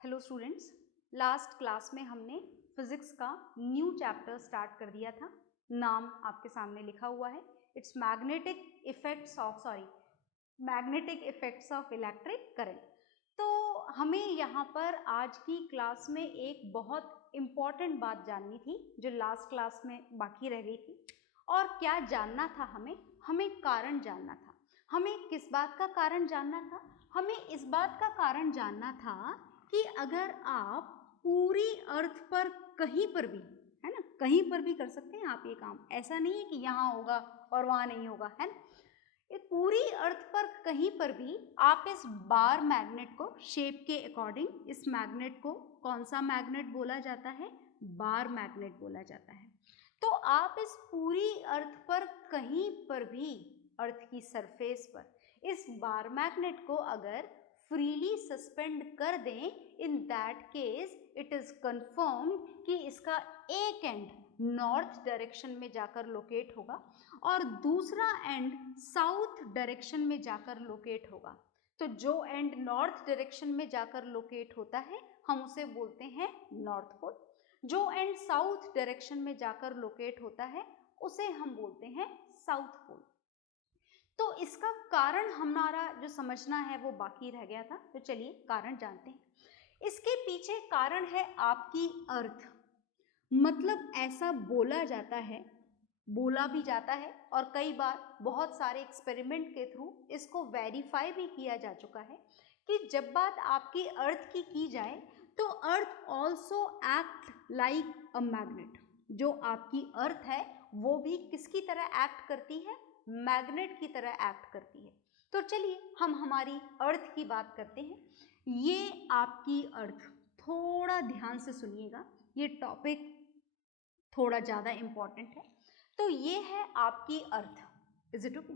Hello students, last class में हमने physics का न्यू चैप्टर स्टार्ट कर दिया था। नाम आपके सामने लिखा हुआ है, it's magnetic effects of electric current. तो हमें यहाँ पर आज की क्लास में एक बहुत इम्पॉर्टेंट बात जाननी थी जो लास्ट क्लास में बाकी रह गई थी। और क्या जानना था हमें कारण जानना था। हमें किस बात का कारण जानना था? हमें इस बात का कारण जानना था कि अगर आप पूरी अर्थ पर कहीं पर भी, है ना, कहीं पर भी कर सकते हैं आप ये काम। ऐसा नहीं है कि यहाँ होगा और वहाँ नहीं होगा, है ना। ये पूरी अर्थ पर कहीं पर भी आप इस बार मैग्नेट को शेप के अकॉर्डिंग, इस मैग्नेट को कौन सा मैग्नेट बोला जाता है? बार मैग्नेट बोला जाता है। तो आप इस पूरी अर्थ पर कहीं पर भी, अर्थ की सरफेस पर इस बार मैग्नेट को अगर फ्रीली सस्पेंड कर दें, in that case it is confirmed कि इसका एक एंड नॉर्थ डायरेक्शन में जाकर लोकेट होगा और दूसरा एंड साउथ डायरेक्शन में जाकर लोकेट होगा। तो जो एंड नॉर्थ डायरेक्शन में जाकर लोकेट होता है हम उसे बोलते हैं नॉर्थ पोल। जो एंड साउथ डायरेक्शन में जाकर लोकेट होता है उसे हम बोलते हैं साउथ पोल। तो इसका कारण हमारा जो समझना है वो बाकी रह गया था, तो चलिए कारण जानते हैं। इसके पीछे कारण है आपकी अर्थ। मतलब ऐसा बोला जाता है, बोला भी जाता है और कई बार बहुत सारे एक्सपेरिमेंट के थ्रू इसको वेरीफाई भी किया जा चुका है कि जब बात आपकी अर्थ की जाए तो earth also act like a magnet. जो आपकी अर्थ है वो भी किसकी तरह एक्ट करती है? मैग्नेट की तरह एक्ट करती है। तो चलिए हम हमारी अर्थ की बात करते हैं। ये आपकी अर्थ, थोड़ा ध्यान से सुनिएगा, ये टॉपिक थोड़ा ज़्यादा इम्पॉर्टेंट है। तो ये है आपकी अर्थ, इज इट ओके?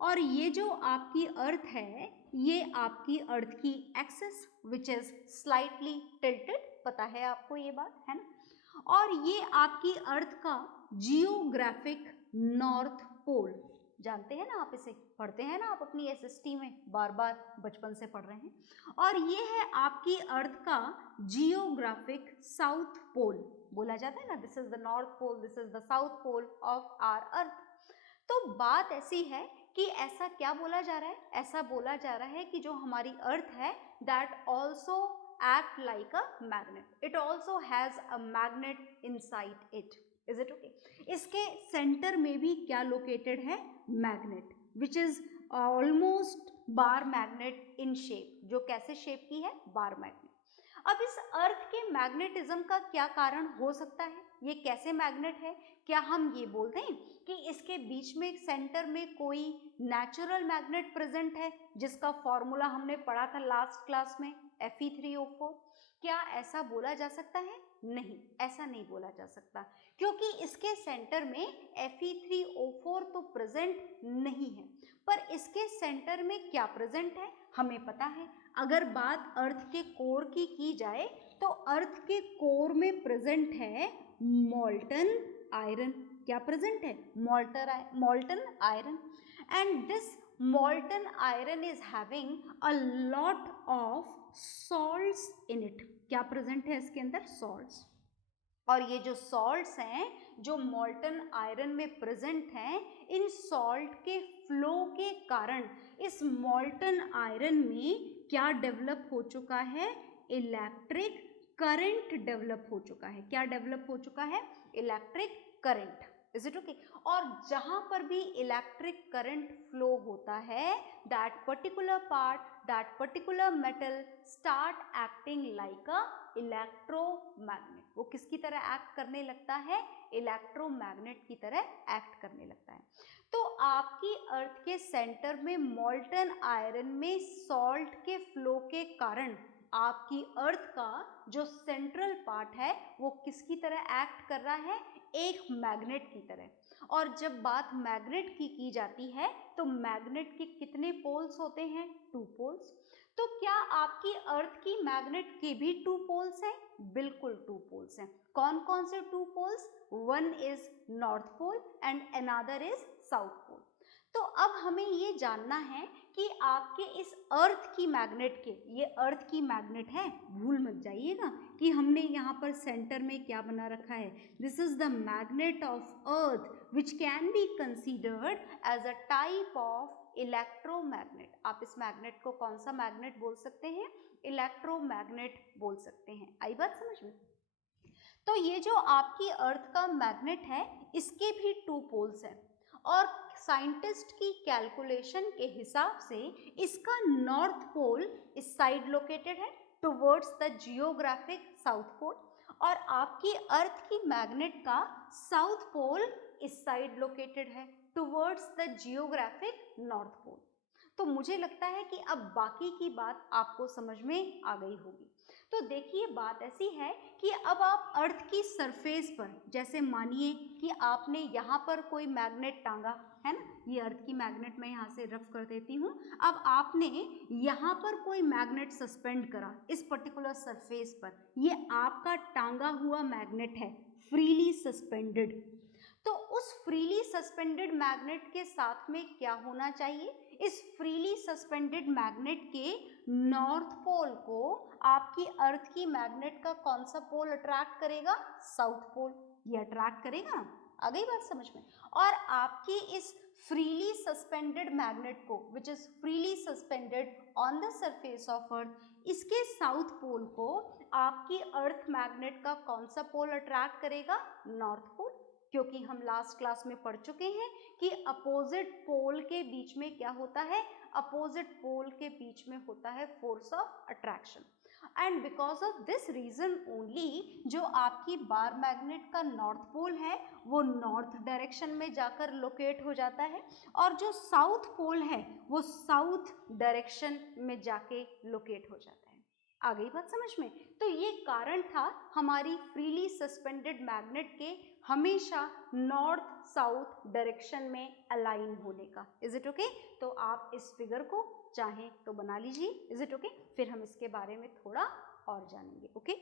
और ये जो आपकी अर्थ है ये आपकी अर्थ की axis which is slightly tilted, पता है आपको ये बात, है ना। और ये आपकी अर्थ का जियोग्राफिक नॉर्थ पोल, जानते हैं ना आप, इसे पढ़ते हैं ना आप अपनी एसएसटी में, बार बार बचपन से पढ़ रहे हैं। और ये है आपकी अर्थ का जियोग्राफिक साउथ पोल, बोला जाता है ना, this is the north pole, this is the south pole of our earth. तो बात ऐसी है कि ऐसा क्या बोला जा रहा है? ऐसा बोला जा रहा है कि जो हमारी अर्थ है that also act like a magnet, it also has a magnet inside it, is it okay? इसके सेंटर में भी क्या लोकेटेड है? Magnet, which is almost bar magnet in shape. जो कैसे शेप की है? Bar magnet. अब इस अर्थ के मैग्नेटिज्म का क्या कारण हो सकता है? ये कैसे मैग्नेट है? क्या हम ये बोल दें कि इसके बीच में सेंटर में कोई नेचुरल मैग्नेट प्रेजेंट है जिसका फॉर्मूला हमने पढ़ा था लास्ट क्लास में, Fe3O4? क्या ऐसा बोला जा सकता है? नहीं, ऐसा नहीं बोला जा सकता, क्योंकि इसके सेंटर में Fe3O4 तो प्रेजेंट नहीं है। पर इसके सेंटर में क्या प्रेजेंट है हमें पता है। अगर बात अर्थ के कोर की जाए तो अर्थ के कोर में प्रेजेंट है मॉल्टन आयरन। क्या प्रेजेंट है? मॉल्टन iron. And this molten iron is having a lot of salts in it। क्या प्रेजेंट है इसके अंदर? salts। और ये जो सॉल्ट्स हैं जो मॉल्टन आयरन में प्रेजेंट हैं, इन सॉल्ट के फ्लो के कारण इस मॉल्टन आयरन में क्या डेवलप हो चुका है? इलेक्ट्रिक करंट डेवलप हो चुका है। क्या डेवलप हो चुका है? Electric current, is it okay? और जहां पर भी इलेक्ट्रिक करंट फ्लो होता है that particular part, that particular metal start acting like a electromagnet. वो किसकी तरह एक्ट करने लगता है? इलेक्ट्रोमैग्नेट की तरह एक्ट करने लगता है। तो आपकी अर्थ के सेंटर में मॉल्टन आयरन में सॉल्ट के फ्लो के कारण आपकी अर्थ का जो सेंट्रल पार्ट है वो किसकी तरह एक्ट कर रहा है? एक मैग्नेट की तरह। और जब बात मैग्नेट की जाती है तो मैग्नेट के कितने पोल्स होते हैं? 2 पोल्स। तो क्या आपकी अर्थ की मैग्नेट के भी 2 पोल्स हैं? बिल्कुल 2 पोल्स हैं। कौन कौन से 2 poles? One is north pole and another is south pole. तो अब हमें ये जानना है कि आपके इस अर्थ की मैग्नेट के, ये अर्थ की मैग्नेट है, भूल मत जाइएगा कि हमने यहाँ पर सेंटर में क्या बना रखा है, this is the magnet of earth which can be considered as a type of electromagnet. आप इस मैग्नेट को कौन सा मैग्नेट बोल सकते हैं, इलेक्ट्रोमैग्नेट बोल सकते हैं। आई बात समझ में? तो ये जो आपकी अर्थ का मैग्नेट है इसके भी 2 पोल्स हैं और साइंटिस्ट की कैलकुलेशन के हिसाब से इसका नॉर्थ पोल इस साइड लोकेटेड है towards the geographic south pole और आपकी अर्थ की मैग्नेट का साउथ पोल इस साइड लोकेटेड है towards the geographic north pole. तो मुझे लगता है कि अब बाकी की बात आपको समझ में आ गई होगी। तो देखिए बात ऐसी है कि अब आप अर्थ की सरफेस पर, जैसे मानिए कि आपने यहाँ पर कोई मैग्नेट टांगा है ना, ये अर्थ की मैग्नेट मैं यहाँ से रफ कर देती हूँ। अब आपने यहाँ पर कोई मैग्नेट सस्पेंड करा इस पर्टिकुलर सरफेस पर, ये आपका टांगा हुआ मैग्नेट है, फ्रीली सस्पेंडेड। तो उस फ्रीली सस्पेंडेड मैग्नेट के साथ में क्या होना चाहिए, इस फ्रीली सस्पेंडेड मैग्नेट के नॉर्थ पोल को आपकी अर्थ की मैग्नेट का कौन सा पोल अट्रैक्ट करेगा, साउथ पोल, ये अट्रैक्ट करेगा। आ गई बात समझ में? और आपकी इस फ्रीली सस्पेंडेड मैग्नेट को which is freely suspended on the surface of earth, इसके साउथ पोल को आपकी अर्थ मैग्नेट का कौन सा पोल अट्रैक्ट करेगा, नॉर्थ पोल। क्योंकि हम लास्ट क्लास में पढ़ चुके हैं कि अपोजिट पोल के बीच में क्या होता है, अपोजिट पोल के बीच में होता है force of attraction. And because of this reason only जो आपकी बार मैग्नेट का नॉर्थ पोल है वो नॉर्थ डायरेक्शन में जाकर लोकेट हो जाता है और जो साउथ पोल है वो साउथ डायरेक्शन में जाके लोकेट हो जाता है। आ गई बात समझ में? तो ये कारण था हमारी फ्रीली सस्पेंडेड मैग्नेट के हमेशा नॉर्थ साउथ डायरेक्शन में अलाइन होने का। Is it okay? तो आप इस फिगर को चाहें तो बना लीजिए। Is it okay? फिर हम इसके बारे में थोड़ा और जानेंगे। ओके?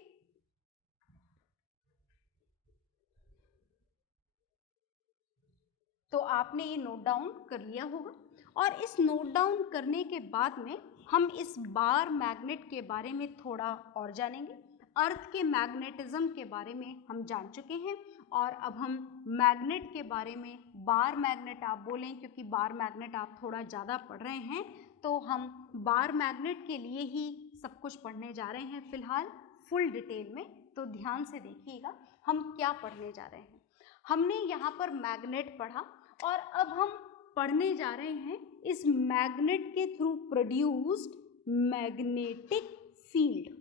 तो आपने ये नोट डाउन कर लिया होगा और इस नोट डाउन करने के बाद में हम इस बार मैग्नेट के बारे में थोड़ा और जानेंगे। अर्थ के मैग्नेटिज्म के बारे में हम जान चुके हैं और अब हम मैग्नेट के बारे में, बार मैग्नेट आप बोलें क्योंकि बार मैग्नेट आप थोड़ा ज़्यादा पढ़ रहे हैं, तो हम बार मैग्नेट के लिए ही सब कुछ पढ़ने जा रहे हैं फिलहाल फुल डिटेल में। तो ध्यान से देखिएगा हम क्या पढ़ने जा रहे हैं। हमने यहाँ पर मैग्नेट पढ़ा और अब हम पढ़ने जा रहे हैं इस मैग्नेट के थ्रू प्रोड्यूस्ड मैग्नेटिक फील्ड।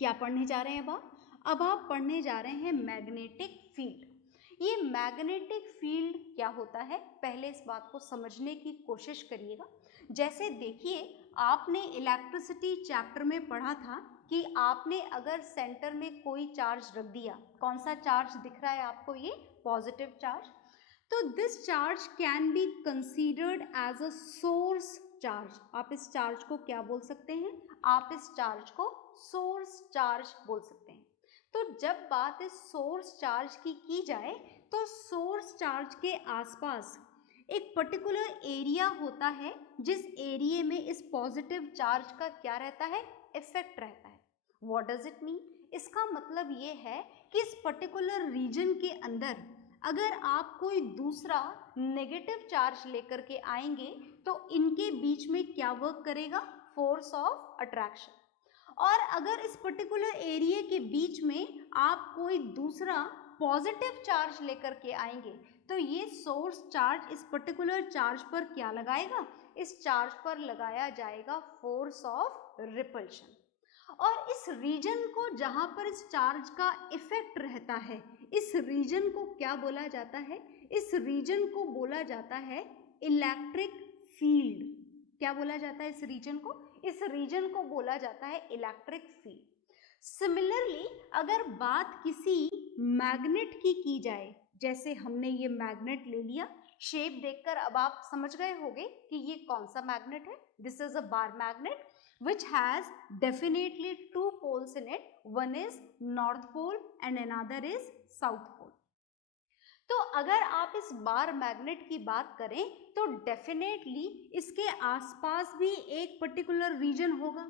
क्या पढ़ने जा रहे हैं अब आप पढ़ने जा रहे हैं मैग्नेटिक फील्ड। ये मैग्नेटिक फील्ड क्या होता है, पहले इस बात को समझने की कोशिश करिएगा। जैसे देखिए आपने इलेक्ट्रिसिटी चैप्टर में पढ़ा था कि आपने अगर सेंटर में कोई चार्ज रख दिया, कौन सा चार्ज दिख रहा है आपको, ये पॉजिटिव चार्ज, तो this charge can be considered as a source charge. आप इस चार्ज को क्या बोल सकते हैं, आप इस चार्ज को सोर्स चार्ज बोल सकते हैं। तो जब बात इस सोर्स चार्ज की जाए तो सोर्स चार्ज के आसपास एक पर्टिकुलर एरिया होता है जिस एरिया में इस पॉजिटिव चार्ज का क्या रहता है, इफेक्ट रहता है। What does it mean? इसका मतलब ये है कि इस पर्टिकुलर रीजन के अंदर अगर आप कोई दूसरा नेगेटिव चार्ज लेकर के आएंगे तो इनके बीच में क्या वर्क करेगा, फोर्स ऑफ अट्रैक्शन। और अगर इस पर्टिकुलर एरिया के बीच में आप कोई दूसरा पॉजिटिव चार्ज लेकर के आएंगे तो ये सोर्स चार्ज इस पर्टिकुलर चार्ज पर क्या लगाएगा, इस चार्ज पर लगाया जाएगा फोर्स ऑफ रिपल्शन। और इस रीजन को जहां पर इस चार्ज का इफेक्ट रहता है, इस रीजन को क्या बोला जाता है, इस रीजन को बोला जाता है इलेक्ट्रिक फील्ड। क्या बोला जाता है इस रीजन को, इस रीजन को बोला जाता है इलेक्ट्रिक फील्ड। सिमिलरली अगर बात किसी मैग्नेट की जाए, जैसे हमने ये मैग्नेट ले लिया, शेप देखकर अब आप समझ गए होंगे कि ये कौन सा मैग्नेट है। This is a bar magnet which has definitely 2 poles in it. One is north pole and another is south pole. तो अगर आप इस बार मैग्नेट की बात करें तो डेफिनेटली इसके आसपास भी एक पर्टिकुलर रीजन होगा,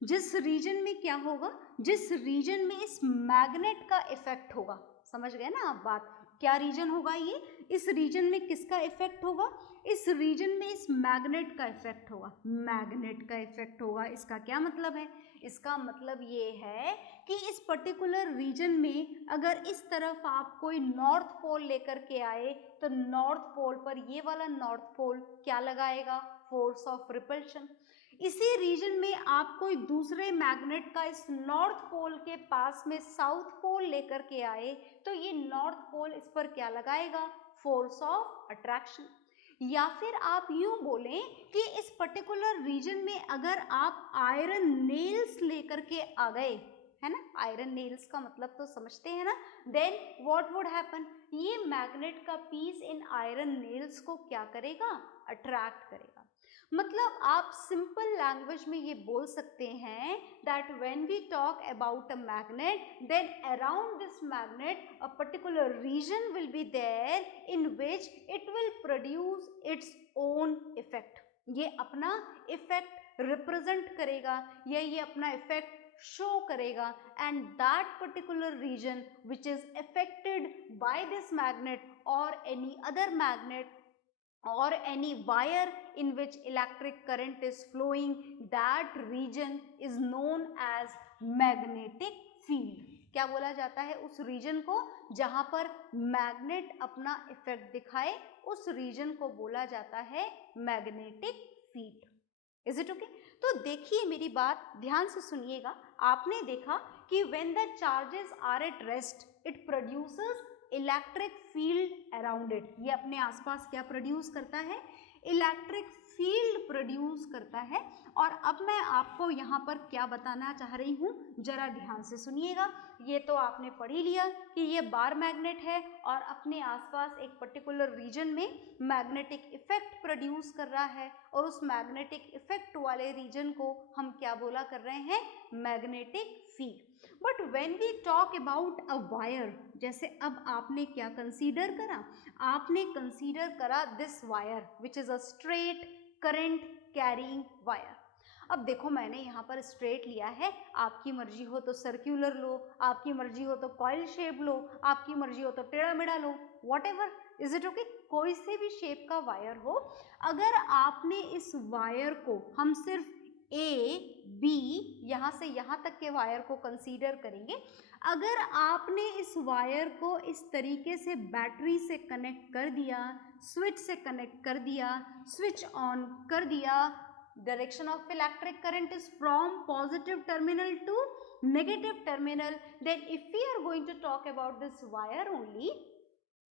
जिस रीजन में क्या होगा, जिस रीजन में इस मैग्नेट का इफेक्ट होगा। समझ गए ना आप बात, क्या रीजन होगा ये, इस रीजन में किसका इफेक्ट होगा, इस रीजन में इस मैग्नेट का इफेक्ट होगा, मैग्नेट का इफेक्ट होगा। इसका क्या मतलब है, इसका मतलब ये है कि इस पर्टिकुलर रीजन में अगर इस तरफ आप कोई नॉर्थ पोल लेकर के आए तो नॉर्थ पोल पर ये वाला नॉर्थ पोल क्या लगाएगा, फोर्स ऑफ रिपल्शन। इसी रीजन में आप कोई दूसरे मैग्नेट का इस नॉर्थ पोल के पास में साउथ पोल लेकर के आए तो ये नॉर्थ पोल इस पर क्या लगाएगा, फोर्स ऑफ अट्रैक्शन। या फिर आप यूं बोलें कि इस पर्टिकुलर रीजन में अगर आप आयरन नेल्स लेकर के आ गए, है ना, आयरन नेल्स का मतलब तो समझते हैं ना, देन व्हाट वुड हैपन, ये मैग्नेट का पीस इन आयरन नेल्स को क्या करेगा, अट्रैक्ट करेगा। मतलब आप सिंपल लैंग्वेज में ये बोल सकते हैं that when we talk about a magnet then around this magnet a particular region will be there in which it will produce its own effect. ये अपना इफेक्ट रिप्रेजेंट करेगा या ये अपना इफेक्ट शो करेगा, and that particular region which is affected by this magnet or any other magnet or any wire in which electric current is flowing, that region is known as magnetic field। क्या बोला जाता है उस reason को जहां पर magnet अपना effect दिखाए, उस रीजन को बोला जाता है magnetic field. Is it okay? तो देखिए मेरी बात ध्यान से सुनिएगा। आपने देखा कि when the charges are at rest it produces electric field around it. ये अपने आसपास क्या प्रोड्यूस करता है, इलेक्ट्रिक फील्ड प्रोड्यूस करता है। और अब मैं आपको यहाँ पर क्या बताना चाह रही हूँ, जरा ध्यान से सुनिएगा। ये तो आपने पढ़ ही लिया कि ये बार मैग्नेट है और अपने आसपास एक पर्टिकुलर रीजन में मैग्नेटिक इफेक्ट प्रोड्यूस कर रहा है, और उस मैग्नेटिक इफेक्ट वाले रीजन को हम क्या बोला कर रहे हैं, magnetic field. But when we talk about a wire, जैसे अब आपने क्या कंसीडर करा, आपने कंसीडर करा this wire which is a straight current carrying wire. अब देखो मैंने यहाँ पर स्ट्रेट लिया है, आपकी मर्जी हो तो सर्क्यूलर लो, आपकी मर्जी हो तो कॉइल शेप लो, आपकी मर्जी हो तो टेढ़ा मेढ़ा लो, whatever, is it okay, कोई से भी शेप का वायर हो। अगर आपने इस वायर को, हम सिर्फ ए बी यहाँ से यहाँ तक के वायर को कंसीडर करेंगे, अगर आपने इस वायर को इस तरीके से बैटरी से कनेक्ट कर दिया, स्विच से कनेक्ट कर दिया, स्विच ऑन कर दिया, direction of electric current is from positive terminal to negative terminal, then if we are going to talk about this wire only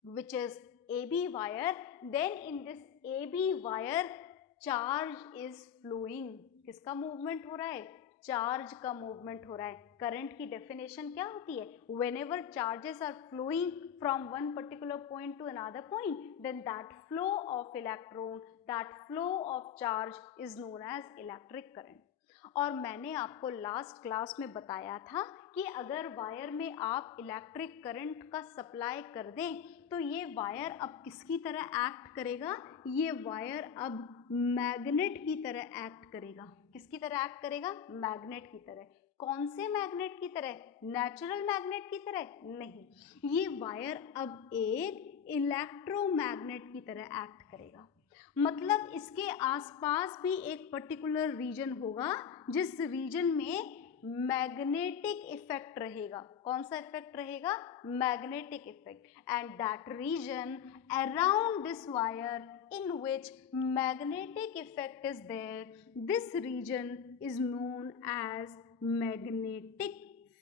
which is AB wire, then in this AB wire charge is flowing। किसका movement हो रहा है, charge का movement हो रहा है। Current की definition क्या होती है, whenever charges are flowing from one particular point to another point, then that flow of electron, that flow of charge is known as electric current। और मैंने आपको लास्ट क्लास में बताया था कि अगर वायर में आप इलेक्ट्रिक करंट का सप्लाई कर दें तो ये वायर अब किसकी तरह एक्ट करेगा, ये वायर अब मैग्नेट की तरह एक्ट करेगा। किसकी तरह एक्ट करेगा, मैग्नेट की तरह। कौन से मैग्नेट की तरह, नेचुरल मैग्नेट की तरह नहीं, ये वायर अब एक इलेक्ट्रोमैग्नेट की तरह एक्ट करेगा। मतलब इसके आसपास भी एक पर्टिकुलर रीजन होगा जिस रीजन में मैग्नेटिक इफेक्ट रहेगा। कौन सा इफेक्ट रहेगा, magnetic effect, and that region around this wire in which magnetic effect is there, this region is known as magnetic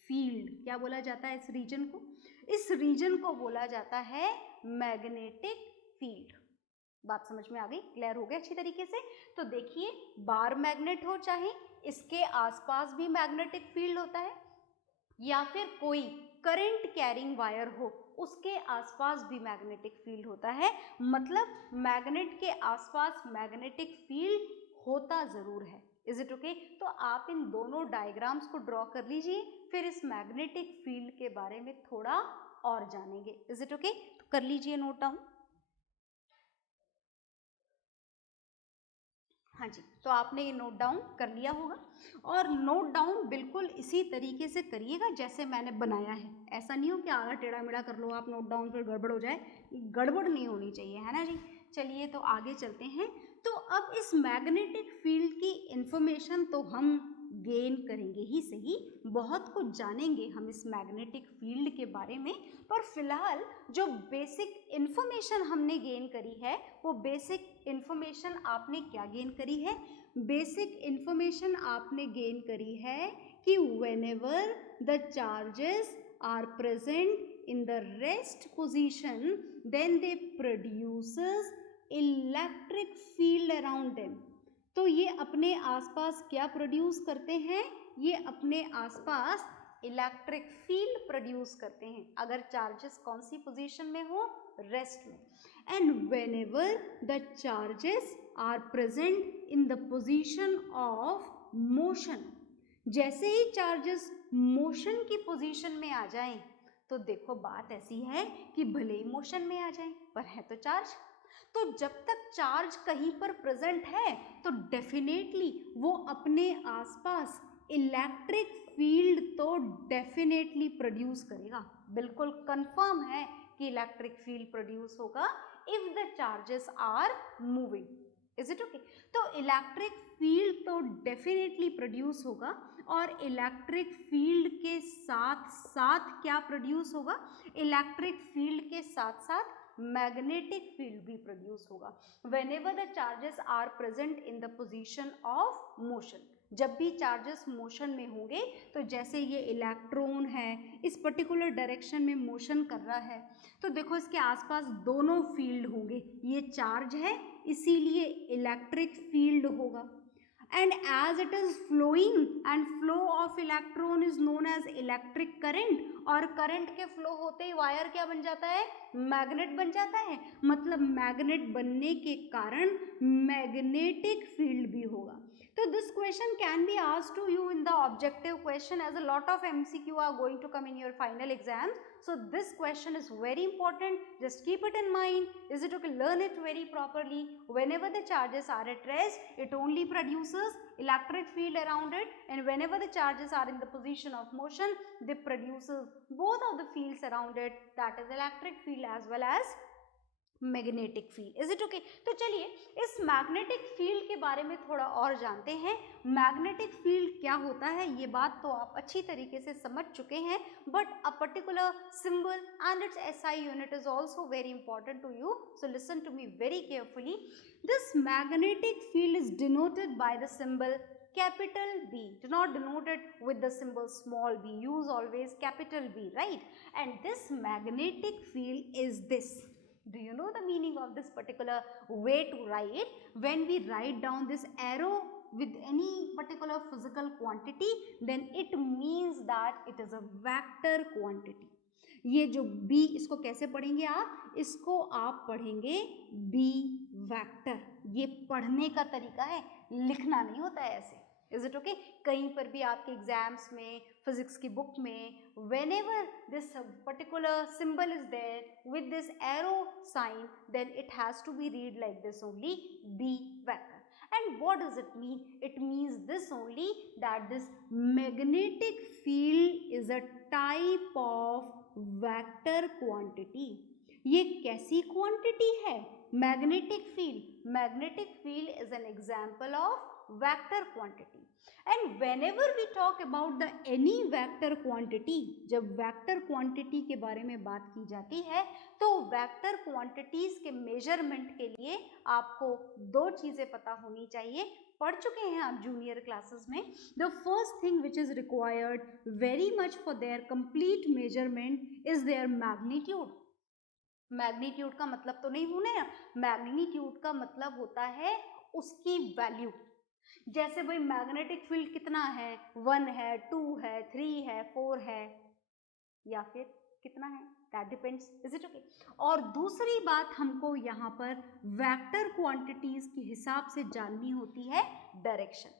field। क्या बोला जाता है इस रीजन को, इस रीजन को बोला जाता है मैग्नेटिक फील्ड। बात समझ में आ गई, क्लियर हो गया अच्छी तरीके से। तो देखिए बार मैग्नेट हो चाहे इसके आसपास भी मैग्नेटिक फील्ड होता है, या फिर कोई करंट कैरिंग वायर हो उसके आसपास भी मैग्नेटिक फील्ड होता है। मतलब मैग्नेट के आसपास मैग्नेटिक फील्ड होता जरूर है। Is it okay? तो आप इन दोनों डायग्राम्स को ड्रॉ कर लीजिए, फिर इस मैग्नेटिक फील्ड के बारे में थोड़ा और जानेंगे। Is it okay? तो कर लीजिए नोट डाउन। हाँ जी, तो आपने ये नोट डाउन कर लिया होगा और नोट डाउन बिल्कुल इसी तरीके से करिएगा जैसे मैंने बनाया है। ऐसा नहीं हो कि आधा टेढ़ा मेढ़ा कर लो आप नोट डाउन, फिर गड़बड़ हो जाए। गड़बड़ नहीं होनी चाहिए, है ना जी। चलिए तो आगे चलते हैं। तो अब इस मैग्नेटिक फील्ड की इंफॉर्मेशन तो हम गेन करेंगे ही सही, बहुत कुछ जानेंगे हम इस मैग्नेटिक फील्ड के बारे में, पर फिलहाल जो बेसिक इंफॉर्मेशन हमने गेन करी है वो बेसिक इंफॉर्मेशन आपने क्या गेन करी है? बेसिक इंफॉर्मेशन आपने गेन करी है कि whenever the charges are present in the rest position then they produces electric field around them. तो ये अपने आसपास क्या प्रोड्यूस करते हैं? ये अपने आसपास इलेक्ट्रिक फील्ड प्रोड्यूस करते हैं अगर चार्जेस कौन सी पोजीशन में हो? रेस्ट में। And whenever the charges are present in the position of motion, जैसे ही चार्जेस मोशन की पोजीशन में आ जाएं, तो देखो बात ऐसी है कि भले ही मोशन में आ जाएं पर है तो चार्ज। तो जब तक चार्ज कहीं पर प्रेजेंट है तो डेफिनेटली वो अपने आसपास इलेक्ट्रिक फील्ड तो डेफिनेटली प्रोड्यूस करेगा। बिल्कुल कंफर्म है कि इलेक्ट्रिक फील्ड प्रोड्यूस होगा if the charges are moving. Is it okay? तो इलेक्ट्रिक फील्ड तो डेफिनेटली प्रोड्यूस होगा और इलेक्ट्रिक फील्ड के साथ साथ क्या प्रोड्यूस होगा? इलेक्ट्रिक फील्ड के साथ साथ मैग्नेटिक फील्ड भी प्रोड्यूस होगा whenever the charges are present in the position of motion. जब भी चार्जेस मोशन में होंगे तो जैसे ये इलेक्ट्रॉन है इस पर्टिकुलर डायरेक्शन में मोशन कर रहा है, तो देखो इसके आसपास दोनों फील्ड होंगे। ये चार्ज है इसीलिए इलेक्ट्रिक फील्ड होगा। And as it is flowing and flow of electron is known as electric current, और करंट के फ्लो होते ही वायर क्या बन जाता है? मैग्नेट बन जाता है। मतलब मैग्नेट बनने के कारण मैग्नेटिक फील्ड भी होगा। तो this question can be asked to you in the objective question, as a lot of MCQ are going to come in your final exams. So this question is very important. Just keep it in mind. Is it okay? Learn it very properly. Whenever the charges are at rest, it only produces electric field around it, and whenever the charges are in the position of motion, they produces both of the fields around it, that is electric field as well as magnetic field. Is it okay? तो चलिए इस magnetic field के बारे में थोड़ा और जानते हैं। मैग्नेटिक फील्ड क्या होता है ये बात तो आप अच्छी तरीके से समझ चुके हैं, but a particular symbol and its SI unit is also very important to you, so listen to me very carefully. This magnetic field is denoted by the symbol capital B. Do not denote it with the symbol small b. Use always capital B, right? And this magnetic field is this. Do you know the meaning of this particular way to write? When we write down this arrow with any particular physical quantity, then it means that it is a vector quantity. ये जो B, इसको कैसे पढ़ेंगे आप? इसको आप पढ़ेंगे B vector. ये पढ़ने का तरीका है, लिखना नहीं होता है ऐसे। Is it okay? कहीं पर भी आपके एग्जाम्स में, फिजिक्स की बुक में, whenever this particular symbol is there with this arrow sign, then it has to be read like this only, B vector. And what does it mean? It means this only, that this magnetic field is a type of vector quantity. ये कैसी quantity है? Magnetic field. Magnetic field is an example of vector quantity. And whenever we talk about the any vector quantity, जब vector quantity के बारे में बात की जाती है तो vector quantities के measurement के लिए आपको दो चीजें पता होनी चाहिए। पढ़ चुके हैं आप जूनियर क्लासेस में। The first thing which is required very much for their complete measurement is their magnitude. Magnitude का मतलब तो नहीं होना है, मैग्नीट्यूड का मतलब होता है उसकी वैल्यू। जैसे भाई मैग्नेटिक फील्ड कितना है? 1 है, 2 है, 3 है, 4 है, या फिर कितना है? That depends. Is it okay? और दूसरी बात हमको यहाँ पर वेक्टर क्वांटिटीज के हिसाब से जाननी होती है डायरेक्शन।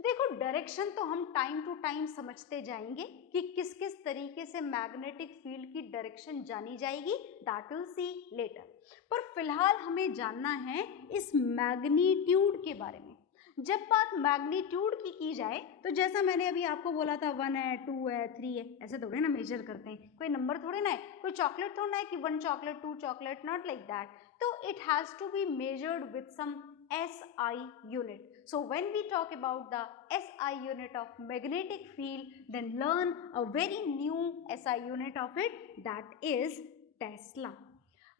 देखो डायरेक्शन तो हम टाइम टू टाइम समझते जाएंगे कि किस किस तरीके से मैग्नेटिक फील्ड की डायरेक्शन जानी जाएगी, दैट विल सी लेटर। पर फिलहाल हमें जानना है इस मैग्नीट्यूड के बारे में। जब बात मैग्नीट्यूड की जाए तो जैसा मैंने अभी आपको बोला था 1 है, 2 है, 3 है, ऐसे थोड़े ना मेजर करते हैं, कोई नंबर थोड़े ना है, कोई चॉकलेट थोड़ा ना है कि 1 chocolate 2 chocolate, not like that. तो it has to be measured with some SI unit. So when we talk about the SI unit of magnetic field, then learn a very new SI unit of it, that is Tesla.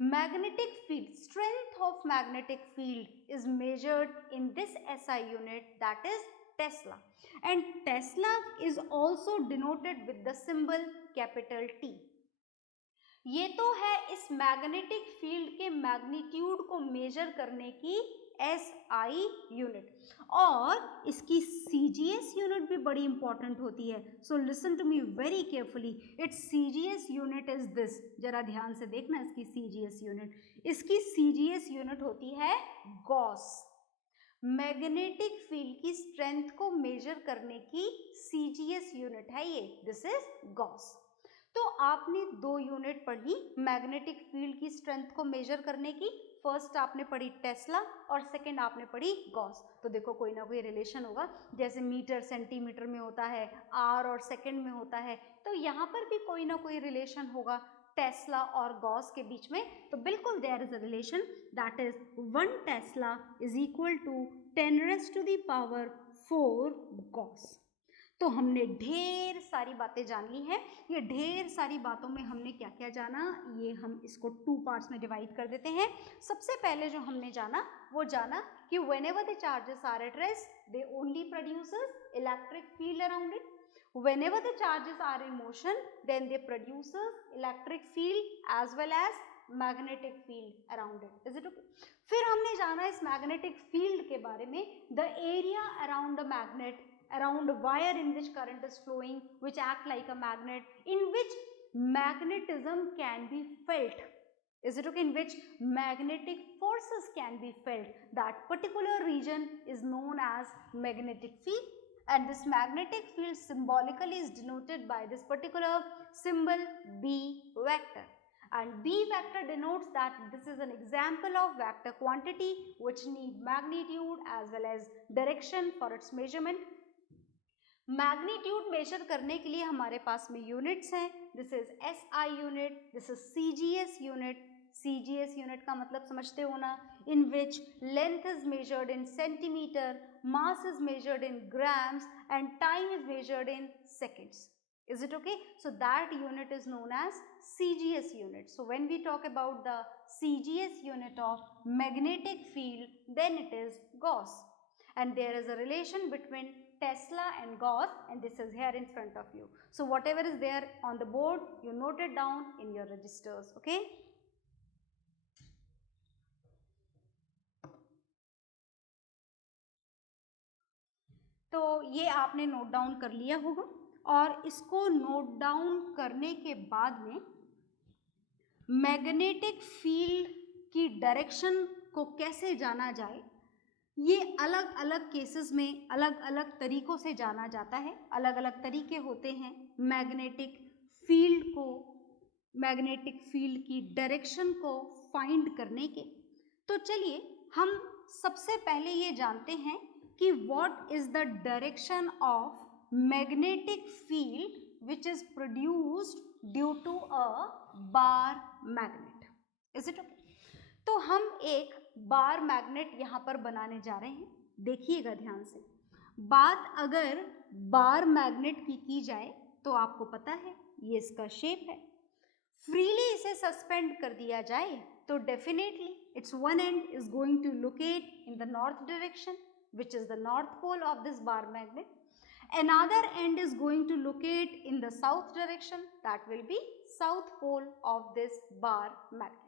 Magnetic field, strength of magnetic field is measured in this SI unit, that is Tesla. And Tesla is also denoted with the symbol capital T. ये तो है इस magnetic field के magnitude को measure करने की SI unit, और इसकी CGS यूनिट भी बड़ी इंपॉर्टेंट होती है। So listen to me very carefully, its CGS unit is this, जरा ध्यान से देखना इसकी CGS यूनिट। इसकी CGS यूनिट होती है गॉस। मैग्नेटिक फील्ड की स्ट्रेंथ को मेजर करने की CGS यूनिट है ये, दिस इज गॉस। तो आपने 2 यूनिट पढ़ी मैग्नेटिक फील्ड की स्ट्रेंथ को मेजर करने की, फर्स्ट आपने पढ़ी टेस्ला और सेकंड आपने पढ़ी गॉस। तो देखो कोई ना कोई रिलेशन होगा, जैसे मीटर सेंटीमीटर में होता है, आर और सेकंड में होता है, तो यहाँ पर भी कोई ना कोई रिलेशन होगा टेस्ला और गॉस के बीच में। तो बिल्कुल there is a relation, that is 1 tesla is equal to 10⁻⁴ gauss. तो हमने ढेर सारी बातें जान ली हैं। ये ढेर सारी बातों में हमने क्या क्या जाना, ये हम इसको 2 पार्ट्स में डिवाइड कर देते हैं। सबसे पहले जो हमने जाना वो जाना कि whenever the charges are at rest, they only produces electric field around it. Whenever the charges are in motion, then they produces electric field as well as magnetic field around it. Is it okay? फिर हमने जाना इस magnetic field के बारे में, the area around the magnet, around a wire in which current is flowing, which act like a magnet, in which magnetism can be felt. Is it okay? In which magnetic forces can be felt. That particular region is known as magnetic field, and this magnetic field symbolically is denoted by this particular symbol B vector. And B vector denotes that this is an example of vector quantity which need magnitude as well as direction for its measurement. Magnitude measure करने के लिए हमारे पास में units हैं, this is SI unit, this is CGS unit. CGS unit का मतलब समझते हो ना, in which length is measured in centimetre, mass is measured in grams and time is measured in seconds. Is it okay? So that unit is known as CGS unit. So when we talk about the CGS unit of magnetic field, then it is Gauss. And there is a relation between Tesla and Gauss, and this is here in front of you. So whatever is there on the board, you note it down in your registers, okay? तो ये आपने note down कर लिया होगा, और इसको note down करने के बाद में मैग्नेटिक फील्ड की डायरेक्शन को कैसे जाना जाए, ये अलग अलग केसेस में अलग अलग तरीकों से जाना जाता है। अलग अलग तरीके होते हैं मैग्नेटिक फील्ड को, मैग्नेटिक फील्ड की डायरेक्शन को फाइंड करने के। तो चलिए हम सबसे पहले ये जानते हैं कि what is the direction of magnetic field which is produced due to a bar magnet. Is it okay? तो हम एक बार मैग्नेट यहाँ पर बनाने जा रहे हैं, देखिएगा ध्यान से। बात अगर बार मैग्नेट की जाए तो आपको पता है ये इसका शेप है। फ्रीली इसे सस्पेंड कर दिया जाए तो definitely its one end is going to locate in the north direction which is the north pole of this bar magnet. Another end is going to locate in the south direction, that will be south pole of this bar magnet.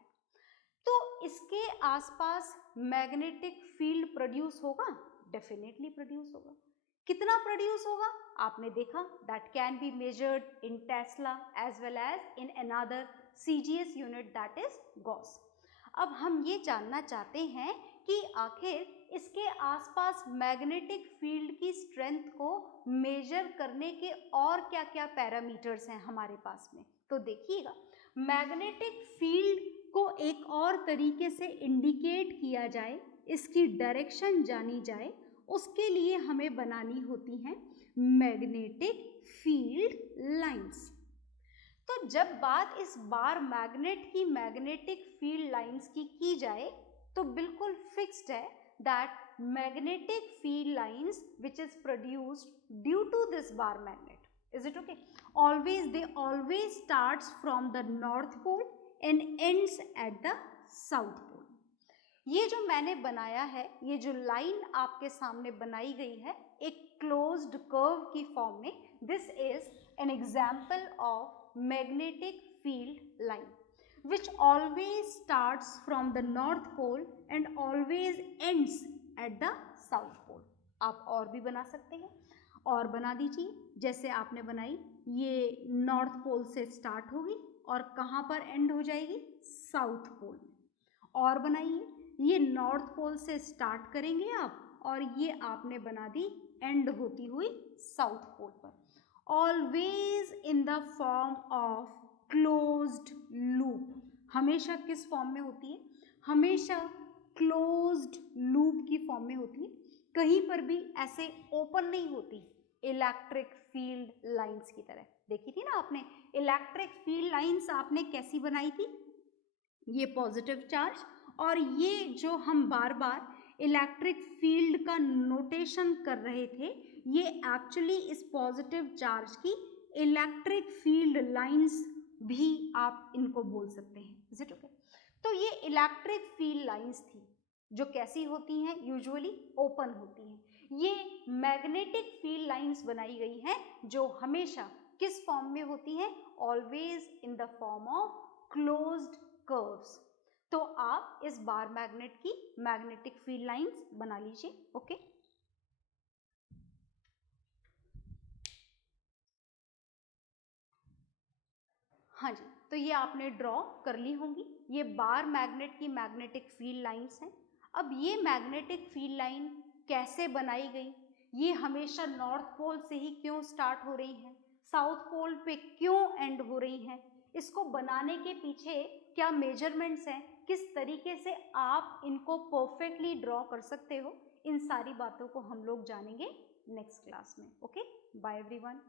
तो इसके आसपास magnetic field produce होगा, definitely produce होगा। कितना produce होगा आपने देखा, that can be measured in tesla as well as in another CGS unit, that is gauss. अब हम ये जानना चाहते हैं कि आखिर इसके आसपास मैग्नेटिक फील्ड की स्ट्रेंथ को मेजर करने के और क्या क्या पैरामीटर्स हैं हमारे पास में। तो देखिएगा, मैग्नेटिक फील्ड को एक और तरीके से इंडिकेट किया जाए, इसकी डायरेक्शन जानी जाए, उसके लिए हमें बनानी होती हैं मैग्नेटिक फील्ड लाइंस। तो जब बात इस बार मैग्नेट की मैग्नेटिक फील्ड लाइंस की जाए तो बिल्कुल फिक्स्ड है that magnetic field lines which is produced due to this bar magnet, is it okay, they always starts from the north pole and ends at the south pole। ये जो मैंने बनाया है, ये जो लाइन आपके सामने बनाई गई है एक क्लोज्ड कर्व की फॉर्म में, this is an example of magnetic field line which always starts from the north pole and always ends at the south pole। आप और भी बना सकते हैं, और बना दीजिए, जैसे आपने बनाई, ये नॉर्थ पोल से स्टार्ट होगी और कहाँ पर एंड हो जाएगी, साउथ पोल में। और बनाइए, ये नॉर्थ पोल से स्टार्ट करेंगे आप और ये आपने बना दी एंड होती हुई साउथ पोल पर। Always in the form of closed loop, हमेशा किस फॉर्म में होती है, हमेशा क्लोज्ड लूप की फॉर्म में होती है, कहीं पर भी ऐसे ओपन नहीं होती इलेक्ट्रिक फील्ड लाइंस की तरह। देखी थी ना आपने इलेक्ट्रिक फील्ड लाइंस आपने कैसी बनाई थी, ये पॉजिटिव चार्ज, और ये जो हम बार बार इलेक्ट्रिक फील्ड का नोटेशन कर रहे थे, ये एक्चुअली इस पॉजिटिव चार्ज की इलेक्ट्रिक फील्ड लाइंस भी आप इनको बोल सकते हैं, इज इट ओके। तो ये इलेक्ट्रिक फील्ड लाइंस थी जो कैसी होती हैं, यूजुअली ओपन होती हैं। ये मैग्नेटिक फील्ड लाइंस बनाई गई हैं जो हमेशा किस फॉर्म में होती हैं, always in the form of closed curves. तो आप इस बार मैग्नेट की मैग्नेटिक फील्ड लाइंस बना लीजिए, ओके। हाँ जी, तो ये आपने ड्रॉ कर ली होंगी, ये बार मैग्नेट की मैग्नेटिक फील्ड लाइंस हैं। अब ये मैग्नेटिक फील्ड लाइन कैसे बनाई गई, ये हमेशा नॉर्थ पोल से ही क्यों स्टार्ट हो रही हैं, साउथ पोल पे क्यों एंड हो रही हैं, इसको बनाने के पीछे क्या मेजरमेंट्स हैं, किस तरीके से आप इनको परफेक्टली ड्रॉ कर सकते हो, इन सारी बातों को हम लोग जानेंगे नेक्स्ट क्लास में, ओके। Bye everyone.